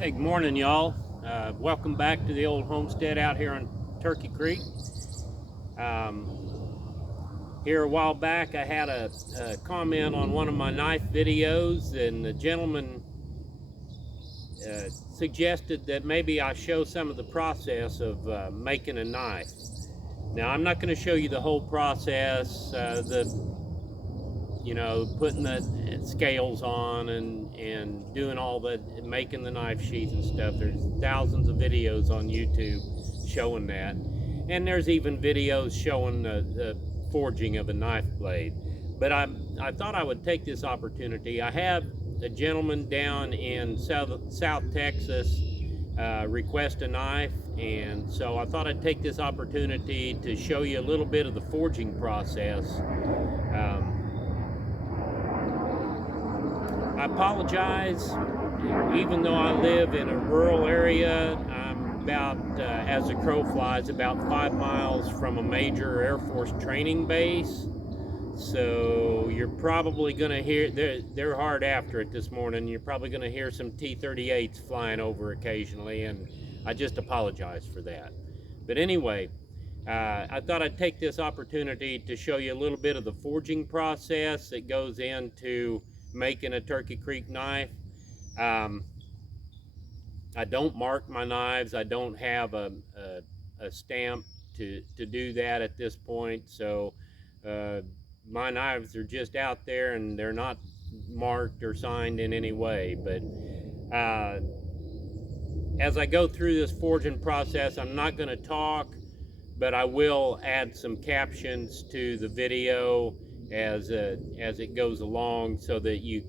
Hey, good morning, y'all. Welcome back to the old homestead out here on Turkey Creek. Here a while back, I had a comment on one of my knife videos, and the gentleman suggested that maybe I show some of the process of making a knife. Now, I'm not going to show you the whole process, putting the scales on and doing all the, making the knife sheath and stuff. There's thousands of videos on YouTube showing that. And there's even videos showing the forging of a knife blade. But I thought I would take this opportunity. I have a gentleman down in South Texas request a knife, and so I thought I'd take this opportunity to show you a little bit of the forging process. I apologize, even though I live in a rural area. I'm about, as the crow flies, about 5 miles from a major Air Force training base. So you're probably going to hear, they're hard after it this morning. You're probably going to hear some T-38s flying over occasionally, and I just apologize for that. But anyway, I thought I'd take this opportunity to show you a little bit of the forging process that goes into making a Turkey Creek knife. I don't mark my knives. I don't have a stamp to do that at this point. So my knives are just out there and they're not marked or signed in any way. But as I go through this forging process, I'm not going to talk, but I will add some captions to the video as it goes along, so that you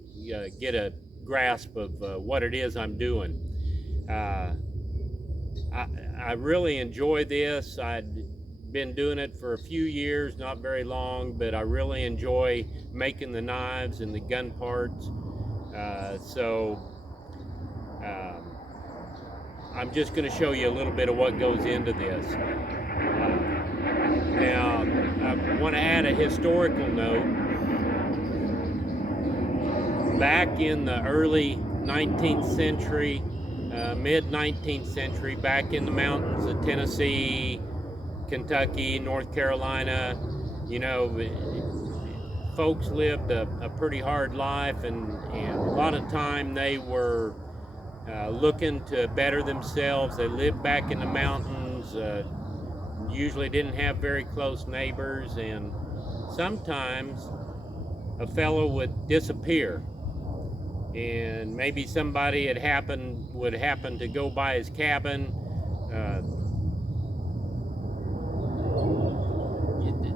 get a grasp of what it is I'm doing. I really enjoy this. I'd been doing it for a few years, not very long, but I really enjoy making the knives and the gun parts. I'm just going to show you a little bit of what goes into this. Now, I want to add a historical note. Back in the early 19th century, mid-19th century, back in the mountains of Tennessee, Kentucky, North Carolina, folks lived a pretty hard life, and a lot of time they were looking to better themselves. They lived back in the mountains, usually didn't have very close neighbors, and sometimes a fellow would disappear, and maybe somebody would happen to go by his cabin,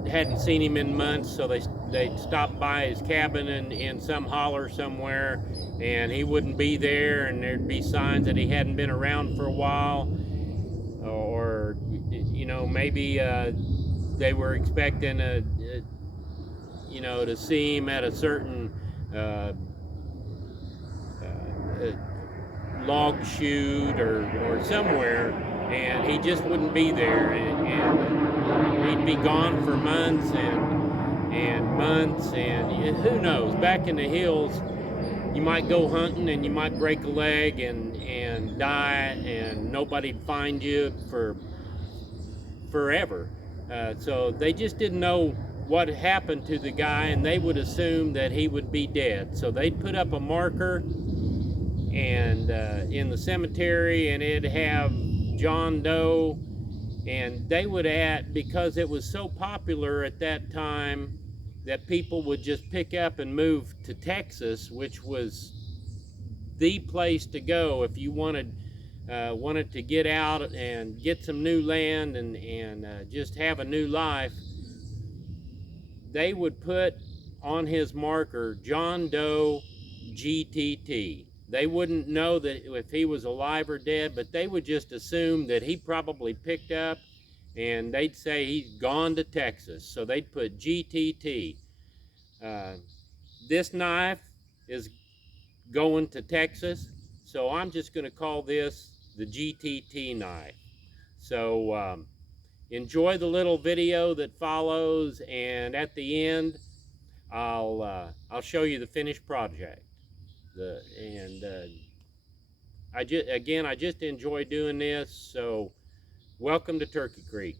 hadn't seen him in months, so they'd stop by his cabin in some holler somewhere, and he wouldn't be there, and there'd be signs that he hadn't been around for a while. Or maybe they were expecting to see him at a certain log shoot or somewhere, and he just wouldn't be there, and he'd be gone for months and months, and who knows, back in the hills you might go hunting and you might break a leg and die, and nobody'd find you for forever. So they just didn't know what happened to the guy, and they would assume that he would be dead. So they'd put up a marker and in the cemetery, and it'd have John Doe, and they would add, because it was so popular at that time that people would just pick up and move to Texas, which was the place to go if you wanted to get out and get some new land and just have a new life. They would put on his marker John Doe GTT. They wouldn't know that if he was alive or dead, but they would just assume that he probably picked up, and they'd say he's gone to Texas, so they'd put GTT. This knife is going to Texas, so I'm just going to call this the GTT knife. So enjoy the little video that follows, and at the end I'll show you the finished project. I just enjoy doing this. So welcome to Turkey Creek.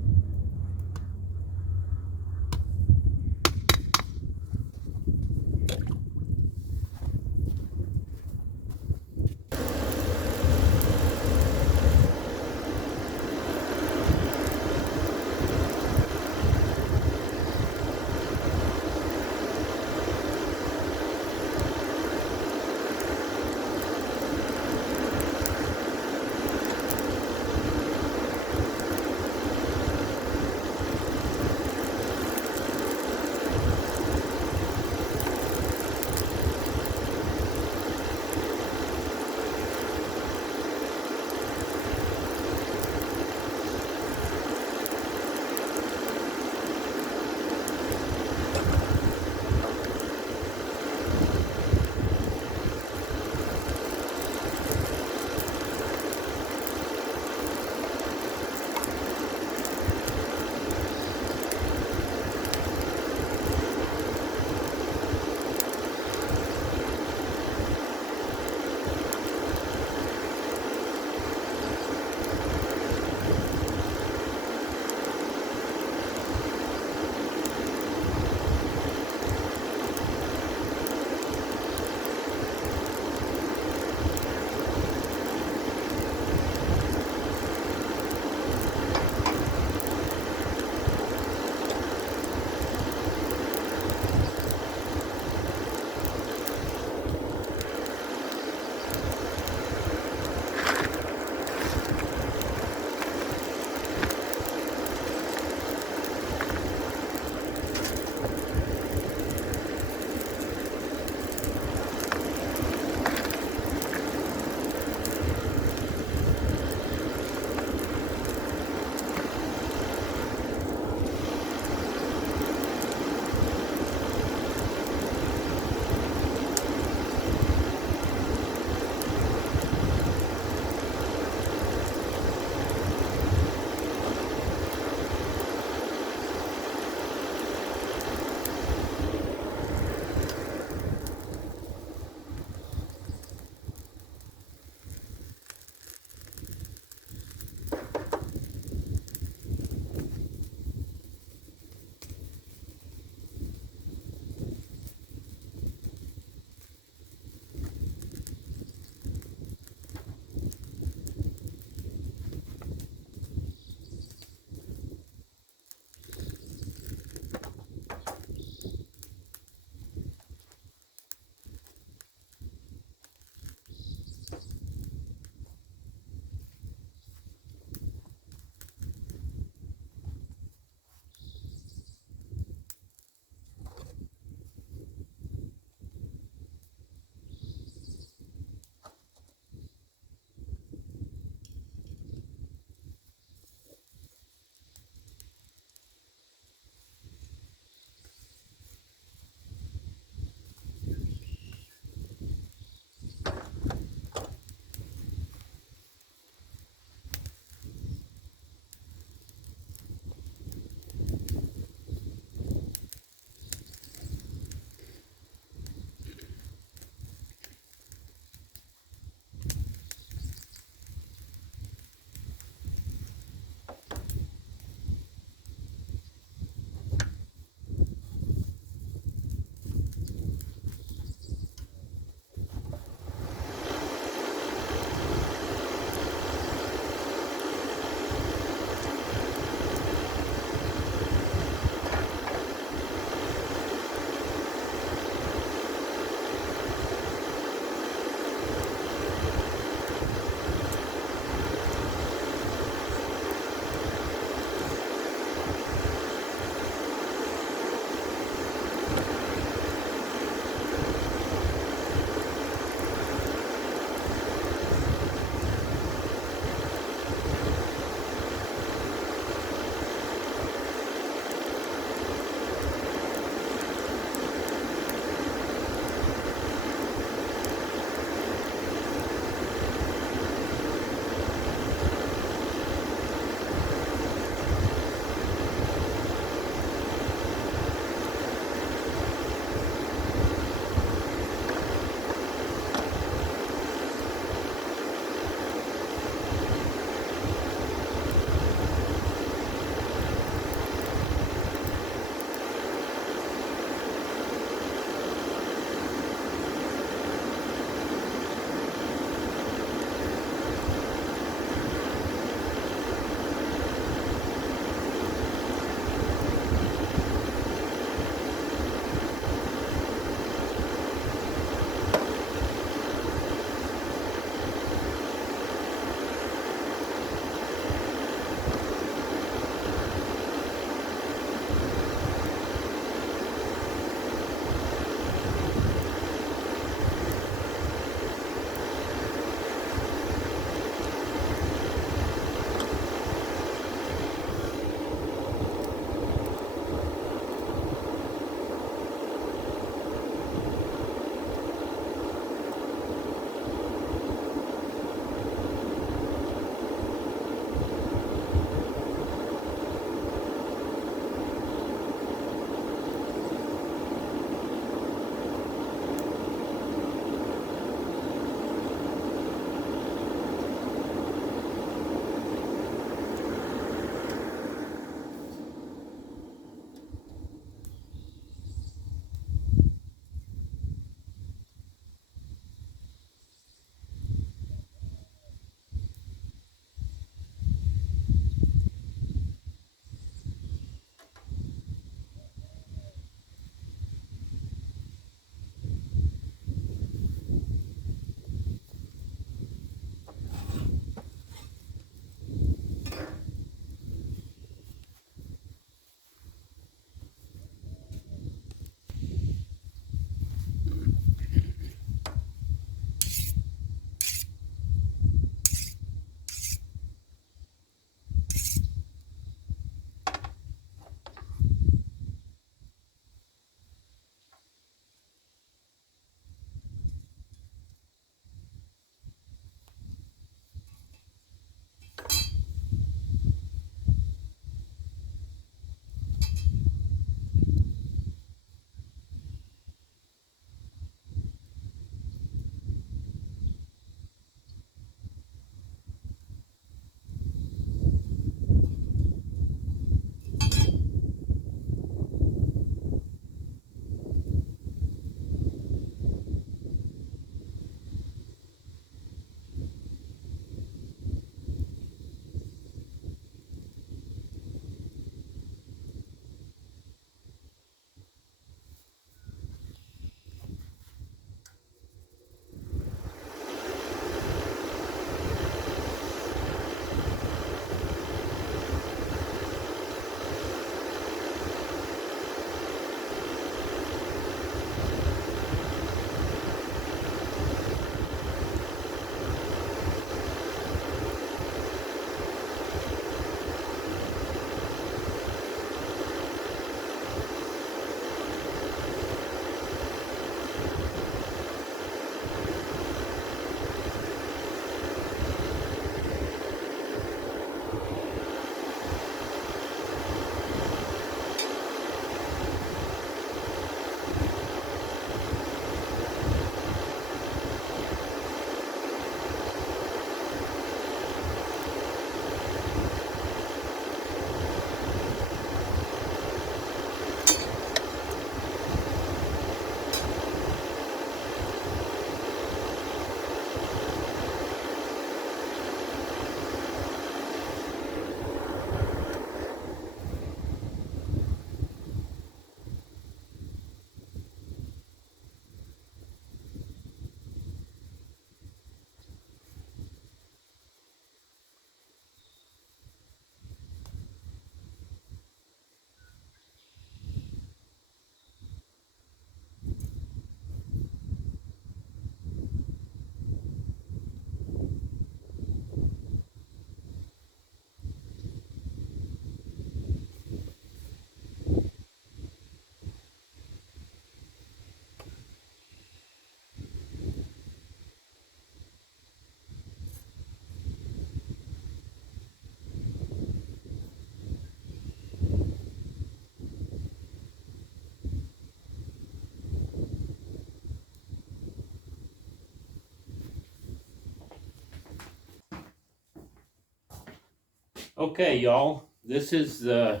Okay, y'all, this is the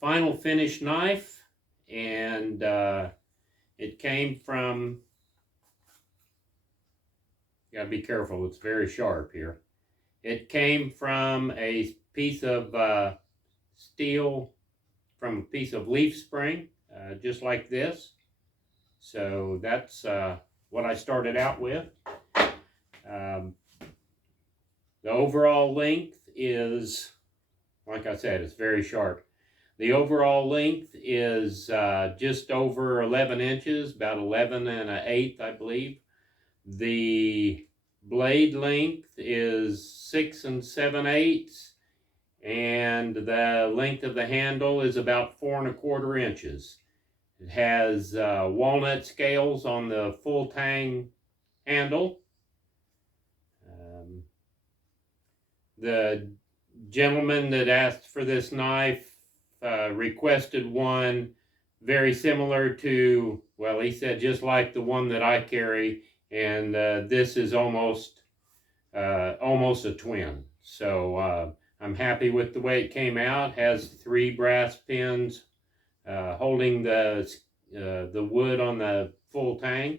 final finished knife, and it came from, you gotta be careful, it's very sharp here. It came from a piece of steel, from a piece of leaf spring, just like this. So that's what I started out with. Um, the overall length is, like I said, it's very sharp. The overall length is just over 11 inches, about 11 and an eighth, I believe. The blade length is 6 7/8, and the length of the handle is about 4 1/4 inches. It has walnut scales on the full tang handle. The gentleman that asked for this knife requested one very similar to, well, he said just like the one that I carry, and this is almost a twin. So I'm happy with the way it came out. Has 3 brass pins holding the wood on the full tang.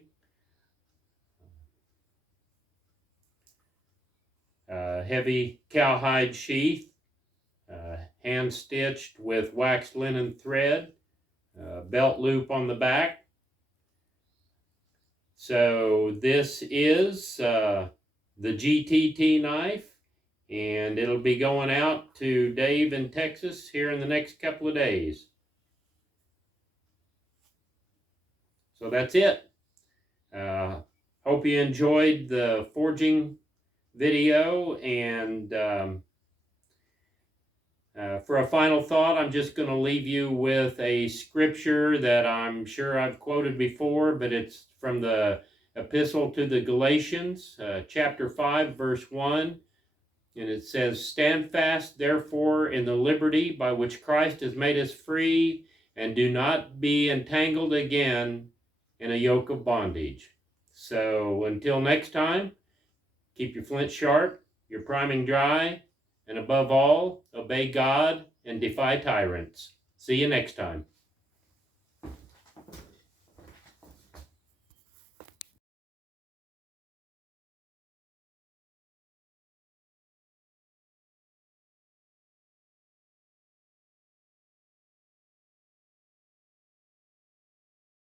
Heavy cowhide sheath, hand stitched with waxed linen thread, belt loop on the back. So this is the GTT knife, and it'll be going out to Dave in Texas here in the next couple of days. So that's it. Hope you enjoyed the forging video, and for a final thought, I'm just going to leave you with a scripture that I'm sure I've quoted before, but it's from the Epistle to the Galatians, chapter 5, verse 1, and it says, "Stand fast, therefore, in the liberty by which Christ has made us free, and do not be entangled again in a yoke of bondage." So until next time, keep your flint sharp, your priming dry, and above all, obey God and defy tyrants. See you next time.